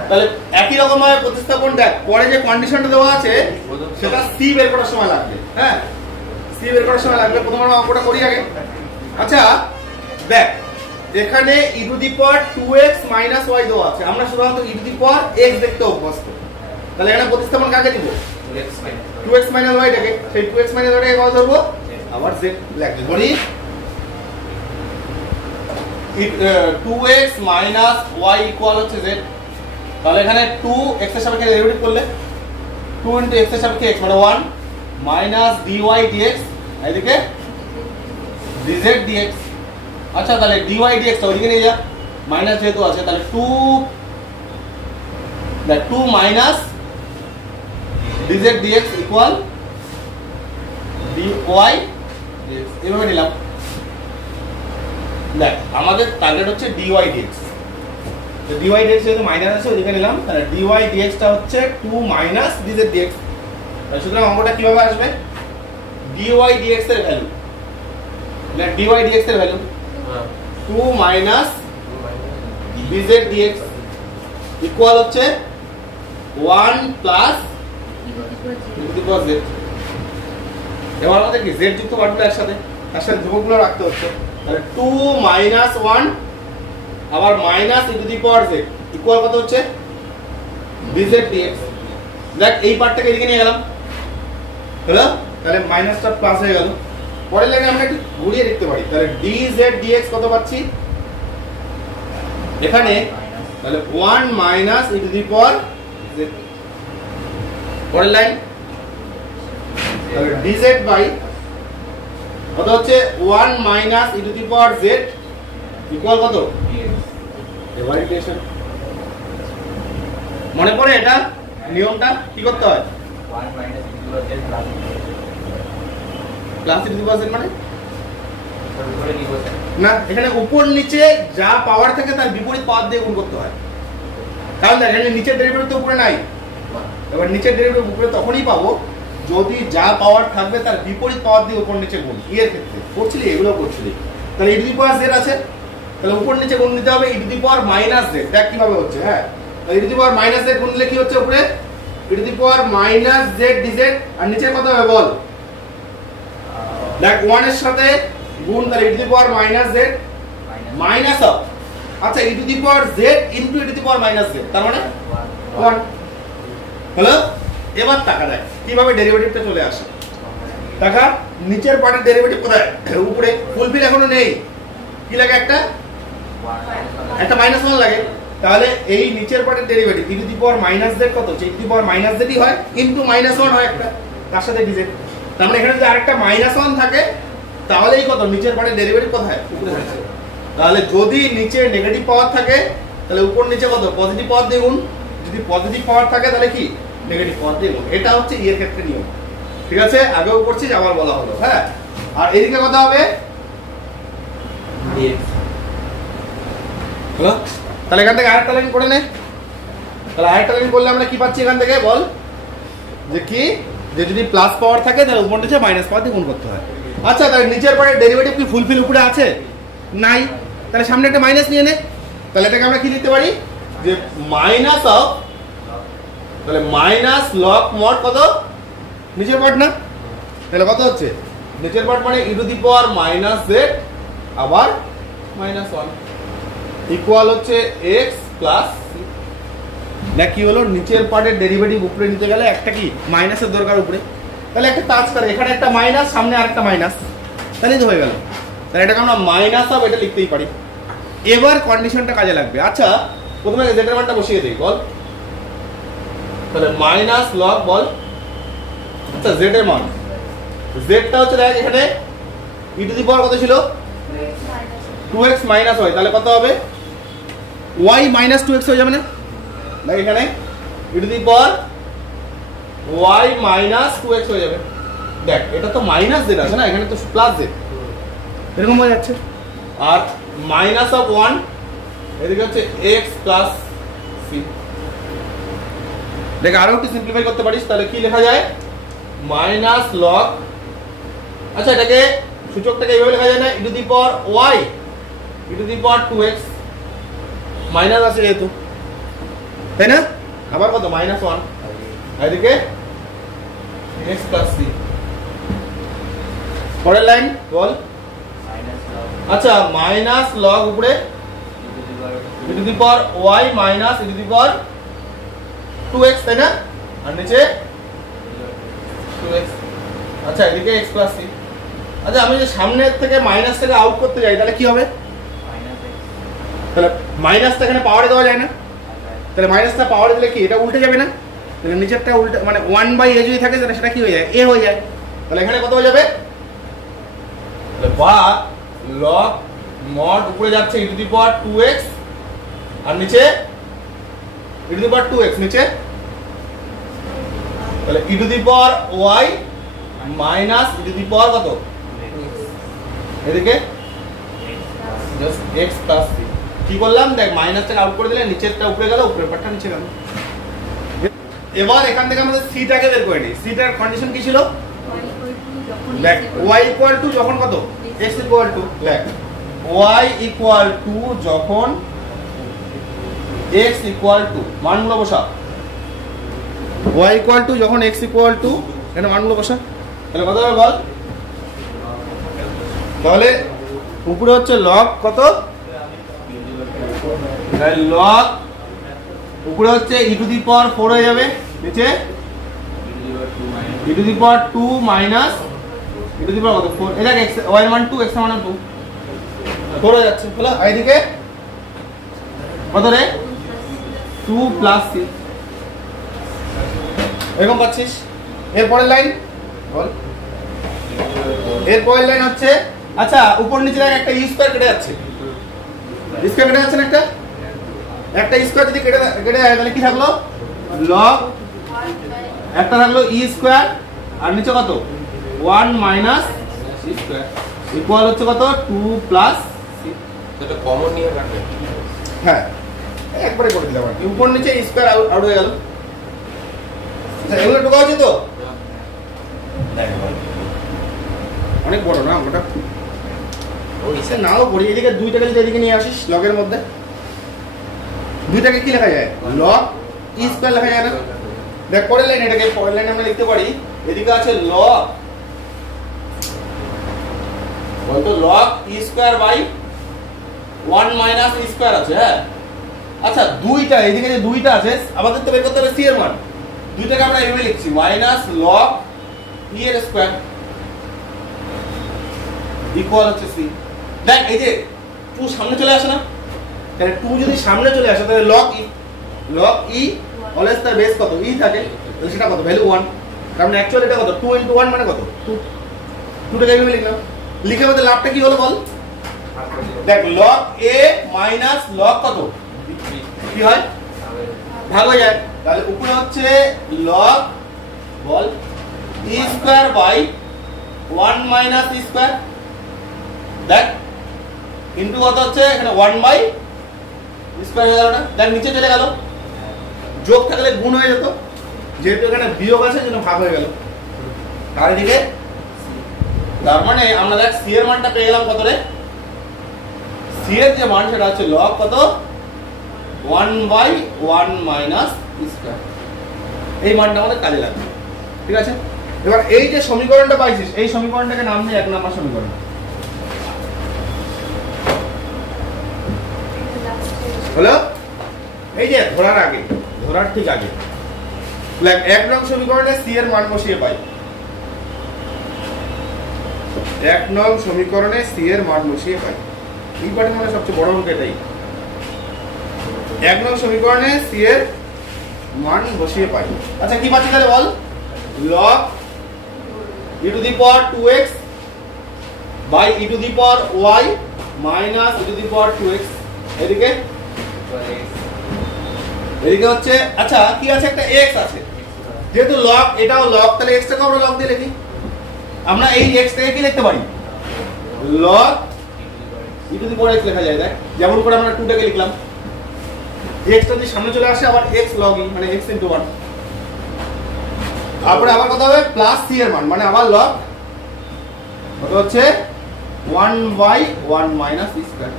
তাহলে একই রকম ভাবে প্রতিস্থাপন, দেখ পরে যে কন্ডিশনটা দেওয়া আছে সেটা c বের করার সময় লাগবে, হ্যাঁ c বের করার সময় লাগবে, প্রথমে আমরা অঙ্কটা করি আগে। আচ্ছা দেখ এখানে e⁻²x - y দেওয়া আছে, আমরা শুধুমাত্র e⁻x দেখতে অভ্যস্ত, তাহলে এখানে প্রতিস্থাপন কাকে দিব, 2x - y টাকে, সেই 2x - y টাকে কত ধরবো, আবার z লিখতে ধরি 2x - y ইকুয়াল হচ্ছে z, তাহলে এখানে 2x এর সাপেক্ষে ডেরিভেটিভ করলে 2 * x এর সাপেক্ষে x মানে 1 মাইনাস dy/dx, এদিকে dz/dx। আচ্ছা তাহলে dy/dx টা ওইদিকে নিয়ে যা, মাইনাস যেহেতু আছে তাহলে 2 মাইনাস dz/dx ইকুয়াল dy/dx, এভাবে নিলাম। দেখ আমাদের টার্গেট হচ্ছে dy/dx, তো dy/dx যেহেতু মাইনাস আছে ওইদিকে নিলাম, তাহলে dy/dx টা হচ্ছে 2 মাইনাস dz/dx। সুতরাং অঙ্কটা কিভাবে আসবে, dy/dx এর ভ্যালু, দেখ dy/dx এর ভ্যালু 2 মাইনাস dz/dx ইকুয়াল হচ্ছে 1 প্লাস e⁻z। এবার আমাদের কি z যুক্ত পার্টগুলো একসাথে, তার সাথে ধ্রুবকগুলো রাখতে হচ্ছে, তাহলে 2 মাইনাস 1 আবার মাইনাস e⁻z ইকুয়াল কত হচ্ছে dz/dx। দেখ এই পার্টটাকে এদিকে নিয়ে গেলাম, হলো তাহলে মাইনাসটা প্লাস হয়ে গেল। পরের লাইনে আমরা একটু ঘুরিয়ে দেখতে পারি, তাহলে dz/dx কত পাচ্ছি এখানে, তাহলে 1 মাইনাস e⁻z। পরের লাইন তাহলে dz বাই কত হচ্ছে 1 মাইনাস e⁻z ইকুয়াল কত, এবার ইকুয়েশন মনে পড়ে এটা নিয়মটা কি করতে হয়, 1 - e⁻z প্লাস e⁻z মানে না, এখানে উপর নিচে যা পাওয়ার থাকে তার বিপরীত পাওয়ার দিয়ে গুণ করতে হয়, কারণ দেখ এখানে নিচের ডেরিভেটিভ তো উপরে নাই, এবার নিচের ডেরিভেটিভ উপরে তখনই পাবো যদি যা পাওয়ার থাকবে তার বিপরীত পাওয়ার দিয়ে উপর নিচে গুণ। এর ক্ষেত্রে করছিলি, এগুলো করছিলি, তাহলে e⁻z আছে, তাহলে উপর নিচে গুণ দিতে হবে e⁻z। দেখ কিভাবে হচ্ছে, হ্যাঁ e⁻z গুণ দিলে কি হচ্ছে উপরে e⁻z dz, আর নিচে কত হবে বল, দেখ 1 এর সাথে গুণ, তাহলে e⁻z মাইনাস অফ, আচ্ছা e⁻z ইনটু e⁻z তার মানে 1 হলো। এবার টাকা দেখ কিভাবে ডেরিভেটিভটা চলে আসে, টাকা নিচের পার্টের ডেরিভেটিভ কোথায়, উপরে ফুলফিল এখনো নেই, কি লাগে একটা -1 লাগে, তাহলে এই নিচের পার্টের ডেরিভেটিভ e⁻z কত হচ্ছে e⁻z ই হয় ইনটু -1 হয় একটা, তার সাথে dz, তার মানে এখানে যদি আরেকটা -1 থাকে তাহলেই কত নিচের পার্টের ডেরিভেটিভ কোথায় উপরে থাকে, তাহলে যদি নিচে নেগেটিভ পাওয়ার থাকে তাহলে উপর নিচে কত পজিটিভ পাওয়ার দিয়ে গুণ, যদি পজিটিভ পাওয়ার থাকে তাহলে কি নেগেটিভ পাওয়ার দিয়ে গুণ। এটা হচ্ছে এর ক্ষেত্রে নিয়ম, ঠিক আছে আগেও করছি আবার বলা হলো, হ্যাঁ আর এদিকে কত হবে dx হলো। তাহলে এখান থেকে আরেকটা লাইন করে নে। তাহলে আরেকটা লাইন করলে আমরা কি পাচ্ছি এখান থেকে বল, যে কি, যে যদি প্লাস পাওয়ার থাকে তাহলে উপর নিচে মাইনাস পাওয়ার দিয়ে গুণ করতে হয়। আচ্ছা, তাহলে নিচের পারে ডেরিভেটিভ কি ফুলফিল উপরে আছে? নাই। তাহলে সামনে একটা মাইনাস নিয়ে নে। তাহলে এটাকে আমরা কি লিখতে পারি, যে মাইনাস অফ, তাহলে মাইনাস লগ মড কত, নিচের পার্ট না, তাহলে কত হচ্ছে নিচের পার্ট মানে e to the power minus z আবার মাইনাস 1 ইকুয়াল হচ্ছে x প্লাস সি। দেখ কি হলো, নিচের পার্টের ডেরিভেটিভ উপরে নিতে গেলে একটা কি মাইনাসের দরকার উপরে, তাহলে একটা কাজ করে এখানে একটা মাইনাস সামনে আরেকটা মাইনাস, তাহলেই তো হয়ে গেল। তাহলে এটাকে আমরা মাইনাস অফ এটা লিখতেই পারি। এবার কন্ডিশনটা কাজে লাগবে। আচ্ছা, প্রথমে জেড এর মানটা বসিয়ে দেই বল, তাহলে মাইনাস লগ বল, আচ্ছা জেড এর মান, জেডটা হচ্ছে দেখ এখানে ই টু দি পাওয়ার কত ছিল 2x মাইনাস y, তাহলে কত হবে y মাইনাস 2x হয়ে যাবে না, দেখ এখানে e to the power y minus 2x হয়ে যাবে। দেখ এটা তো মাইনাস জেড আছে না, এখানে তো প্লাস জেড, এরকম হয়ে যাচ্ছে। আর মাইনাস অফ 1 এদিকে হচ্ছে x প্লাস c। দেখ আরো একটু সিম্পলিফাই করতে পারিস, তাহলে কি লেখা যায় মাইনাস লগ, আচ্ছা এটাকে সূচকটাকে এইভাবে লেখা যায় না, e to the power y e to the power 2x minus আছে যেহেতু, তাই না, আবার কত মাইনাস 1 এদিকে x প্লাস c। পরের লাইন বল, আচ্ছা মাইনাস লগ উপরে e to the power y minus e to the power 2x, তাই না, আর নিচে 2x, আচ্ছা এদিকে x প্লাস c। আচ্ছা আমি যে সামনের থেকে মাইনাস থেকে আউট করতে যাই তাহলে কি হবে, তাহলে মাইনাসটা এখানে পাওয়ারে দেওয়া যায় না, তাহলে মাইনাসটা পাওয়ারে দিলে কি এটা উল্টে যাবে না, তাহলে নিচেরটা উল্টে মানে 1/a যদি থাকে তাহলে সেটা কি হয়ে যায় a হয়ে যায়, তাহলে এখানে কত হয়ে যাবে, বা লগ মড উপরে যাচ্ছে ই টু দি পাওয়ার 2x আর নিচে e to the power 2x নিচে, তাহলে e to the power y minus e to the power কত এদিকে জাস্ট x প্লাস c। কি করলাম দেখ, মাইনাসটাকে আউট করে দিলে নিচেরটা উপরে গেল, উপরের পার্টটা নিচে গেল। এবার এখান থেকে আমাদের c টাকে বের করে নিই। c টার কন্ডিশন কি ছিল, দেখ y ইকুয়াল টু যখন কত x ইকুয়াল টু, দেখ y ইকুয়াল টু যখন x ইকুয়াল টু, মানগুলো বসা, y ইকুয়াল টু যখন x ইকুয়াল টু, এখানে মানগুলো বসা, তাহলে কত হবে বল, তাহলে উপরে হচ্ছে লগ কত, লগ উপরে হচ্ছে ই টু দি পাওয়ার 4 হয়ে যাবে, নিচে e to the power 2 minus e to the power কত 4, এটা x y এর মান 2 x এর মান 2 4 হয়ে যাচ্ছে, হলো এইদিকে কত রে 2 প্লাস c, এরকম পাচ্ছিস। এরপরের লাইন বল, এরপরের লাইন হচ্ছে, আচ্ছা উপর নিচে একটা ই স্কয়ার কেটে যাচ্ছে, স্কয়ার কেটে যাচ্ছে না, একটা স্কয়ার যদি কেটে যায় তাহলে কি থাকলো লগ, একটা থাকলো ই স্কয়ার আর নিচে কত 1 মাইনাস সি স্কয়ার ইকুয়াল হচ্ছে কত 2 প্লাস সি। এটা কমন নিয়ে কাটবে, হ্যাঁ একবারে করে দিলাম আর কি, উপর নিচে স্কয়ার আউট হয়ে গেল। আচ্ছা এগুলো ঢোকা হচ্ছে তো, অনেক বড় না ওটা, ওইসে নাও পড়ি, এদিকে দুইটাকে যদি এদিকে নিয়ে আসিস লগের মধ্যে, দুইটাকে কি লেখা যায় লগ ই স্কয়ার লেখা যায় না, দেখ পরের লাইন, এটাকে পরের লাইনে আমরা লিখতে পারি, এদিকে আছে লগ বলতো log e square by 1 minus e square আছে, হ্যাঁ আচ্ছা দুইটা এদিকে যে দুইটা আছে আমাদের তো বের করতে হবে সি এর মান, দুইটাকে আমরা এইভাবে লিখছি মাইনাস লগ ই এর স্কয়ার ইকুয়াল হচ্ছে সি। দেখ এই যে 2 সামনে চলে আসে না, তাহলে 2 যদি সামনে চলে আসে তাহলে লগ ই অলওয়েজ তার বেস কত ই থাকে, তাহলে সেটা কত ভ্যালু 1, কারণ অ্যাকচুয়ালি এটা কত 2 * 1 মানে কত 2, 2টাকে এইভাবে লিখলাম, লিখে মধ্যে লাভটা কি হলো বল, দেখ লগ a মাইনাস লগ কত কি হয় ভাগ হয়ে যায়, তাহলে উপরে হচ্ছে লগ বল e square by 1 minus e square, দেখ ইনটু কত হচ্ছে এখানে 1 বাই স্কয়ার হয়ে গেল না, দেখ নিচে চলে গেল, যোগ থাকলে গুণ হয়ে যেত, যেহেতু এখানে বিয়োগ আছে জন্য ভাগ হয়ে গেল। আর এদিকে তার মানে আমরা দেখ সি এর মানটা পেয়ে গেলাম কত রে, সি এর যে মান সেটা হচ্ছে লগ কত 1 বাই 1 মাইনাস স্কয়ার, এই মানটা আমাদের কাজে লাগবে। ঠিক আছে, এবার এই যে সমীকরণটা পাইছিস এই সমীকরণটাকে নাম দিয়ে 1 নম্বর সমীকরণ হলো। এই যে ধরার আগে, ধরার ঠিক আগে 1 নং সমীকরণে সি এর মান বসিয়ে পাই, 1 নং সমীকরণে সি এর মান বসিয়ে পাই, এই পার্টের মানে সবচেয়ে বড় অঙ্ক এটাই। 1 নং সমীকরণে সি এর মান বসিয়ে পাই। আচ্ছা কি পাচ্ছি তাহলে বল, log e to the power 2x by e to the power y minus e to the power 2x, এদিকে এদিকে হচ্ছে, আচ্ছা কি আছে একটা x আছে, যেহেতু log এটাও log তাহলে x টাকে আমরা log দিয়ে লিখি, আমরা এই x থেকে কি লিখতে পারি log e to the power x লেখা যায়, দেখ যেমন করে আমরা 2 টাকে লিখলাম, x যদি সামনে চলে আসে আবার x log e মানে x * 1, তারপরে আবার কত হবে প্লাস c এর মান মানে আবার log কত হচ্ছে 1 বাই 1 মাইনাস ই স্কয়ার।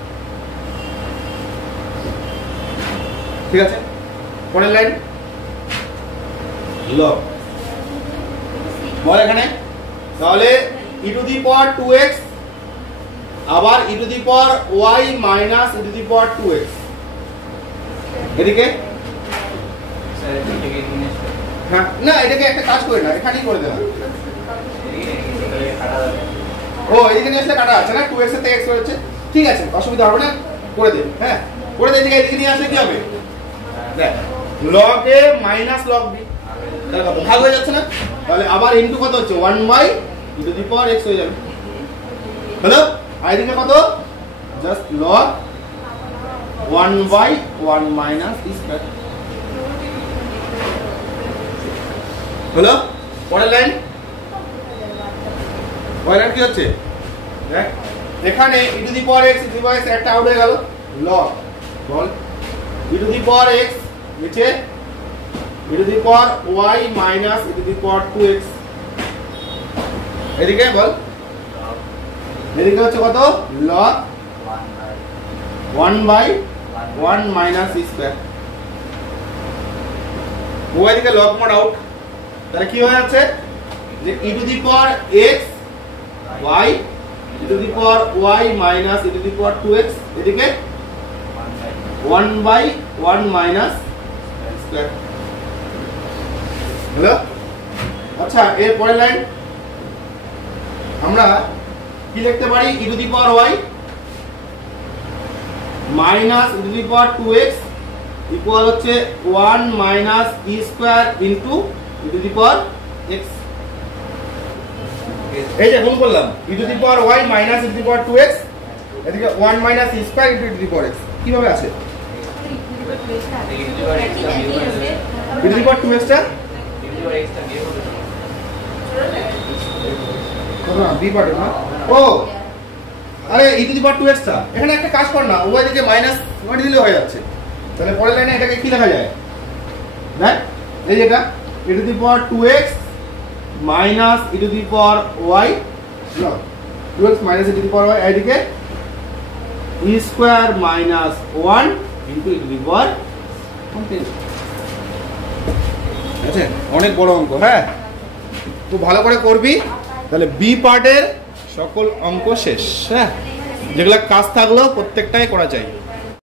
ঠিক আছে, পরের লাইন log বল এখানে তাহলে e to the power 2x আবার e to the power y minus e to the power 2x, এদিকে হ্যাঁ না এটাকে একটা কাজ করে না এখানেই করে দেওয়া, ও এদিকে নিয়ে আসলে কাটা আছে না 2x এর থেকে x হচ্ছে, ঠিক আছে অসুবিধা হবে না, করে দে, হ্যাঁ করে দে, এদিকে নিয়ে আসলে কি হবে দেখ log a minus log b, তাহলে কত ভাগ হয়ে যাচ্ছে না, তাহলে আবার ইনটু কত হচ্ছে 1 by e to the power x হয়ে যাবে, হলো। আর এদিকে কত just log 1 by 1 minus e square, হলো। পরের লাইন কি হচ্ছে দেখ এখানে e to the power x e to the power x একটা আউট হয়ে গেল, log বল e to the power x নিচে e to the power y minus e to the power 2x, এদিকে বল এদিকে হচ্ছে কত log 1 by 1 minus e square, ওই দিকে log mod আউট, তাহলে কি হয়ে যাচ্ছে যে e to the power x y e to the power y minus e to the power 2x, এদিকে 1 বাই 1 মাইনাস স্কয়ার, হলো। আচ্ছা এর পরের লাইন আমরা কি লিখতে পারি e to the power y minus e to the power 2x equal হচ্ছে 1 minus e square into e to the power x, এই যে গুণ করলাম e to the power y minus e to the power 2x, এদিকে 1 minus e square into e to the power x, কিভাবে আছে e to the power 2x টা কত না b পার্ট না, ও আরে e to the power 2x টা এখানে একটা কাজ কর না, উভয় দিকে মাইনাস করে দিলে হয়ে যাচ্ছে, তাহলে পরের লাইনে এটাকে কি লেখা যায় দেখ এই যেটা e to the power 2x minus e to the power y log 2x minus e to the power y, এদিকে e square minus 1 into e to the power 1। আচ্ছা অনেক বড় অঙ্ক, হ্যাঁ খুব ভালো করে করবি, তাহলে বি পার্টের সকল অঙ্ক শেষ, হ্যাঁ যেগুলা কাজ থাকলো প্রত্যেকটাই করা যায়।